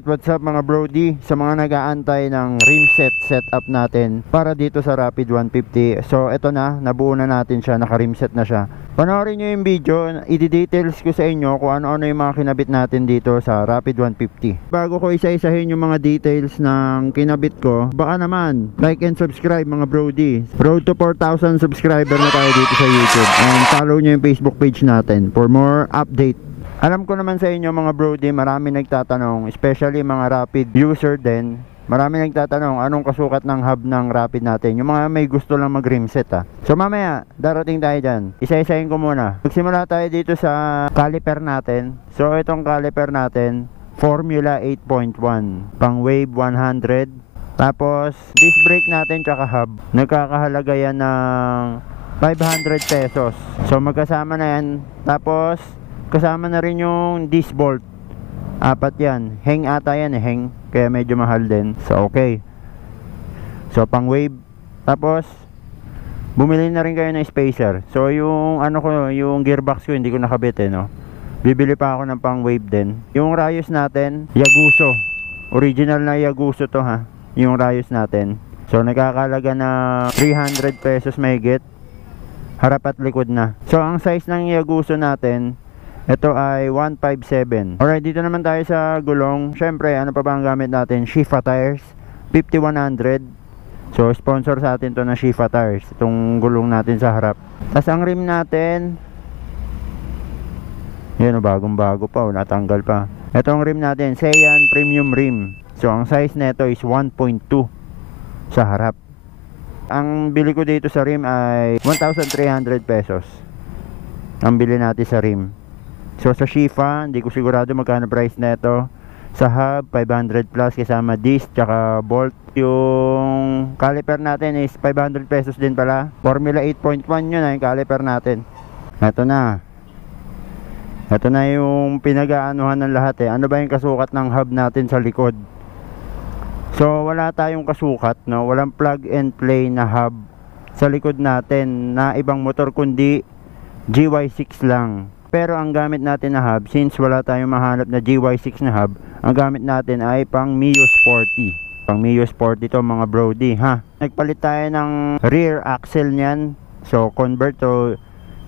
Alright, what's up mga brody? Sa mga nag-aantay ng rim setup natin para dito sa Rapid 150. So eto na, nabuo na natin siya, naka-rim set na siya. Panoorin nyo yung video, i-details ko sa inyo kung ano-ano yung mga kinabit natin dito sa Rapid 150. Bago ko isa-isahin yung mga details ng kinabit ko, baka naman like and subscribe mga brody. Road to 4,000 subscriber na tayo dito sa YouTube. And follow nyo yung Facebook page natin for more update. Alam ko naman sa inyo mga brody, marami nagtatanong, especially mga Rapid user din. Marami nagtatanong anong kasukat ng hub ng Rapid natin. Yung mga may gusto lang mag-rim set So mamaya, darating tayo dyan. Isa-isahin ko muna. Magsimula tayo dito sa caliper natin. So itong caliper natin, Formula 8.1, pang wave 100. Tapos disc brake natin tsaka hub, nagkakahalaga yan ng 500 pesos. So magkasama na yan. Tapos kasama na rin yung disc bolt. Apat yan. Hang ata yan hang. Kaya medyo mahal din. So okay. So pang wave. Tapos bumili na rin kayo ng spacer. So yung ano ko, yung gearbox ko hindi ko nakabit no. Bibili pa ako ng pang wave din. Yung rayos natin, Yaguso. Original na Yaguso to ha. Yung rayos natin. So nagkakalaga na 300 pesos mahigit. Harap at likod na. So ang size ng Yaguso natin, ito ay 157. Alright, dito naman tayo sa gulong. Syempre, ano pa ba ang gamit natin? Shifa tires 5100. So sponsor sa atin to na Shifa tires, itong gulong natin sa harap. Tapos ang rim natin, yan o, bagong bago pa o, natanggal pa. Itong rim natin, Seiyan Premium Rim. So ang size nito is 1.2 sa harap. Ang bili ko dito sa rim ay 1,300 pesos. Ang bili natin sa rim. So sa Shifa, hindi ko sigurado magkano price nito. Sa hub, 500 plus kasama disc tsaka bolt. Yung caliper natin is 500 pesos din pala. Formula 8.1 yun yung caliper natin. Ito na. Ito na yung pinag-aanuhan ng lahat Ano ba yung kasukat ng hub natin sa likod? So wala tayong kasukat, no? Walang plug and play na hub sa likod natin na ibang motor kundi GY6 lang. Pero ang gamit natin na hub, since wala tayong mahanap na GY6 na hub, ang gamit natin ay pang Mio Sporty. Pang Mio Sporty to mga brody ha. Nagpalit tayo ng rear axle niyan. So convert to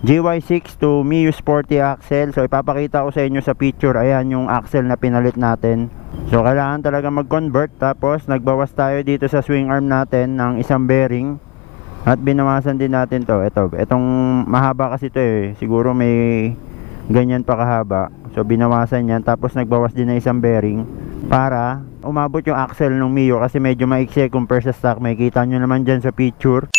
GY6 to Mio Sporty axle. So ipapakita ko sa inyo sa picture. Ayan yung axle na pinalit natin. So kailangan talaga mag-convert. Tapos nagbawas tayo dito sa swing arm natin ng isang bearing. At binawasan din natin to. Itong mahaba kasi to siguro may ganyan pa kahaba. So binawasan yan. Tapos nagbawas din na isang bearing para umabot yung axle ng Mio. Kasi medyo maiksi compare sa stock. Makikita nyo naman dyan sa picture.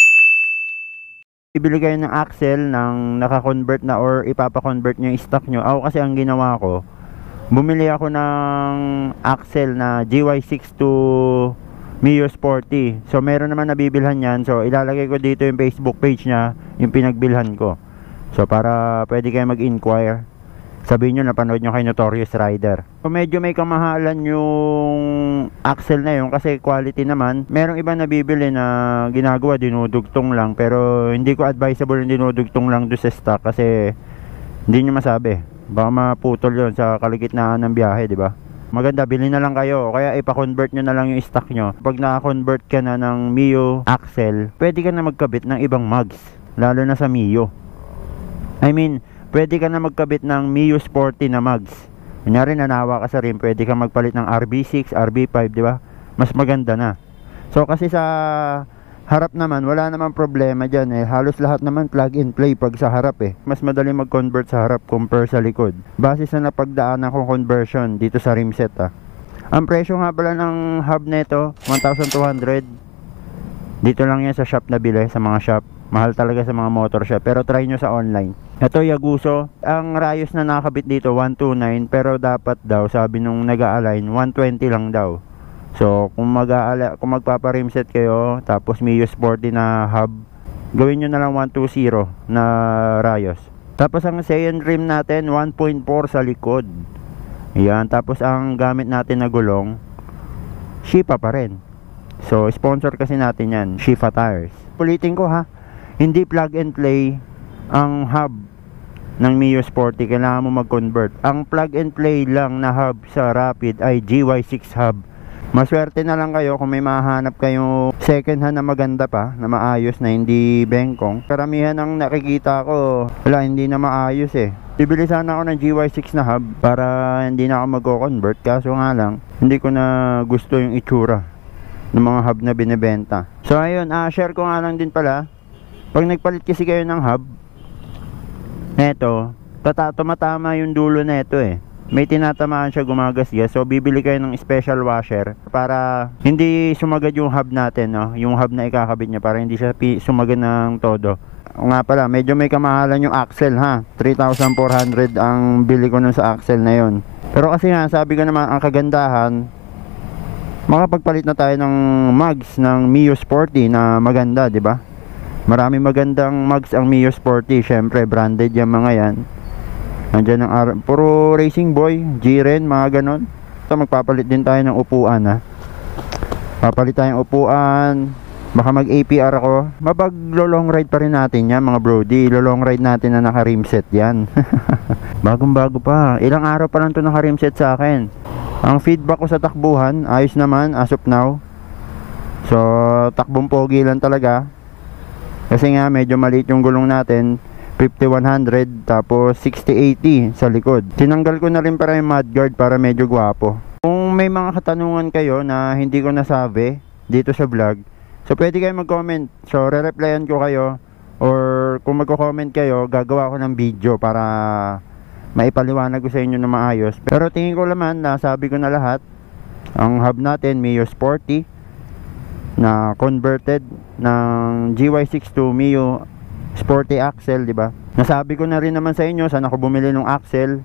Ibili kayo ng axle ng naka-convert na or ipapa-convert nyo yung stock nyo. Ako kasi ang ginawa ko, bumili ako ng axle na GY6 to Mio Sporty. So meron naman nabibilhan yan. So ilalagay ko dito yung Facebook page niya, yung pinagbilhan ko. So para pwede kayo mag-inquire. Sabihin nyo napanood nyo kay Notorious Rider. So medyo may kamahalan yung axle na yun kasi quality naman. Merong iba nabibili na ginagawa dinudugtong lang, pero hindi ko advisable yung dinudugtong lang do sa stock kasi hindi nyo masabi. Baka maputol yun sa kaligitnaan ng biyahe, di ba? Maganda, bilhin na lang kayo. Kaya ipa-convert nyo na lang yung stock nyo. Pag na-convert ka na ng Mio axle, pwede ka na magkabit ng ibang mugs. Lalo na sa Mio. I mean, pwede ka na magkabit ng Mio Sporty na mugs. Kunyari nanawa ka sa rim, pwede ka magpalit ng RB6, RB5, di ba? Mas maganda na. So kasi sa harap naman, wala naman problema dyan Halos lahat naman plug and play pag sa harap Mas madali mag-convert sa harap compare sa likod. Base sa napagdaanan kong conversion dito sa rim set Ang presyo nga pala ng hub nito, 1,200. Dito lang yan sa shop na bili, sa mga shop. Mahal talaga sa mga motor shop, pero try nyo sa online. Ito Yaguso, ang rayos na nakabit dito 129, pero dapat daw, sabi nung nag-a-align, 120 lang daw. So kung magpapa-rim set kayo, tapos Mio Sporty na hub, gawin nyo na lang 120 na rayos. Tapos ang Seiyan rim natin 1.4 sa likod. Yan, tapos ang gamit natin na gulong Shifa pa rin. So sponsor kasi natin yan, Shifa tires. Ulitin ko ha, hindi plug and play ang hub ng Mio Sporty, kailangan mo mag-convert. Ang plug and play lang na hub sa Rapid ay GY6 hub. Maswerte na lang kayo kung may mahanap kayong second hand na maganda pa, na maayos, na hindi bengkong. Karamihan ng nakikita ko, wala, hindi na maayos eh. Bibili sana ako ng GY6 na hub para hindi na ako mag-convert. Kaso nga lang, hindi ko na gusto yung itsura ng mga hub na binibenta. So ayun, share ko nga lang din pala. Pag nagpalit kasi kayo ng hub, neto, tumatama yung dulo neto eh. May tinatamaan siya, gumagasgas. So bibili kayo ng special washer para hindi sumagad yung hub natin, no? Yung hub na ikakabit niya, para hindi siya sumagad ng todo. O nga pala, medyo may kamahalan yung axle ha. 3,400 ang bili ko nun sa axle na yon. Pero kasi nga, sabi ko naman, ang kagandahan, makapagpalit na tayo ng mugs ng Mio Sporty na maganda, di ba? Maraming magandang mugs ang Mio Sporty. Syempre, branded yung mga yan. Nandiyan ang puro Racing Boy, G-Ren, mga ganon. So magpapalit din tayo ng upuan ha. Papalit tayong upuan. Baka mag APR ako. Mapag-long ride pa rin natin yan mga brody. Long ride natin na naka-rimset yan. Bagong bago pa. Ilang araw pa lang ito naka-rimset sa akin. Ang feedback ko sa takbuhan, ayos naman as of now. So takbong pogi lang talaga. Kasi nga medyo maliit yung gulong natin, 50-100, tapos 60-80 sa likod. Tinanggal ko na rin para yung mudguard para medyo gwapo. Kung may mga katanungan kayo na hindi ko nasabi dito sa vlog, so pwede kayo mag-comment. So re-replyan ko kayo, or kung magko-comment kayo, gagawa ko ng video para maipaliwanag ko sa inyo na maayos. Pero tingin ko naman, nasabi ko na lahat. Ang hub natin, Mio Sporty, na converted ng GY6 to Mio Sporty axle, di ba? Nasabi ko na rin naman sa inyo saan ako bumili ng axle.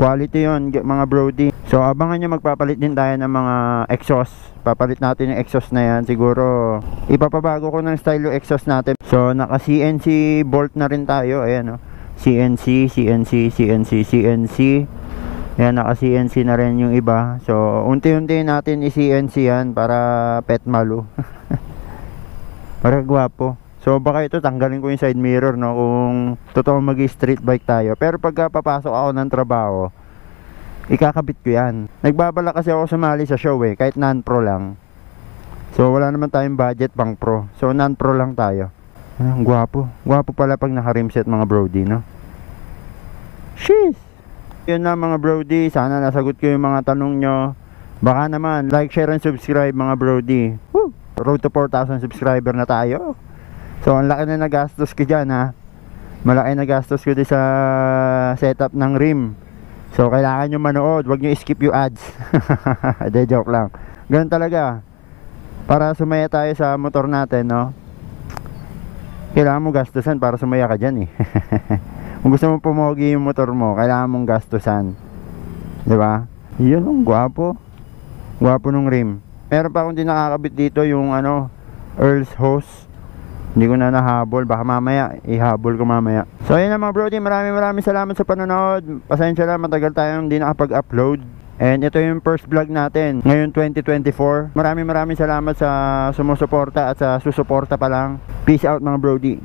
Quality yon mga brody. So abangan nyo, magpapalit din tayo ng mga exhaust. Papalit natin yung exhaust na yan. Siguro ipapabago ko ng style yung exhaust natin. So naka CNC bolt na rin tayo. Ayan o, CNC, CNC, CNC, CNC. Ayan, naka CNC na rin yung iba. So unti-unti natin i-CNC yan para pet malu. Para gwapo. So baka ito tanggalin ko yung side mirror, no, kung totoo mag-street bike tayo. Pero pagka papasok ako ng trabaho, ikakabit ko yan. Nagbabala kasi ako sumali sa show eh, kahit non-pro lang. So wala naman tayong budget pang pro. So non-pro lang tayo. Ang gwapo. Gwapo pala pag naka-rimset mga brody, no? Sheesh! Yun na mga brody, sana nasagot ko yung mga tanong nyo. Baka naman, like, share, and subscribe mga brody. Woo! Road to 4,000 subscriber na tayo. So ang laki na nagastos ko dyan ha. Malaki na gastos ko din sa setup ng rim. So kailangan nyo manood, wag nyo skip yung ads. De, joke lang. Ganun talaga. Para sumaya tayo sa motor natin, no? Kailangan mo gastusan para sumaya ka dyan eh. Kung gusto mo pumogi yung motor mo, kailangan mong gastusan. Diba? Yun, ang gwapo. Gwapo nung rim. Meron pa akong din nakakabit dito, yung ano, Earl's Hose. Hindi ko na nahabol, baka mamaya ihabol ko mamaya. So ayun na mga brody, maraming salamat sa panonood. Pasensya lang, matagal tayong hindi nakapag-upload. And ito yung first vlog natin ngayon 2024. Maraming salamat sa sumusuporta at sa susuporta pa lang. Peace out mga brody.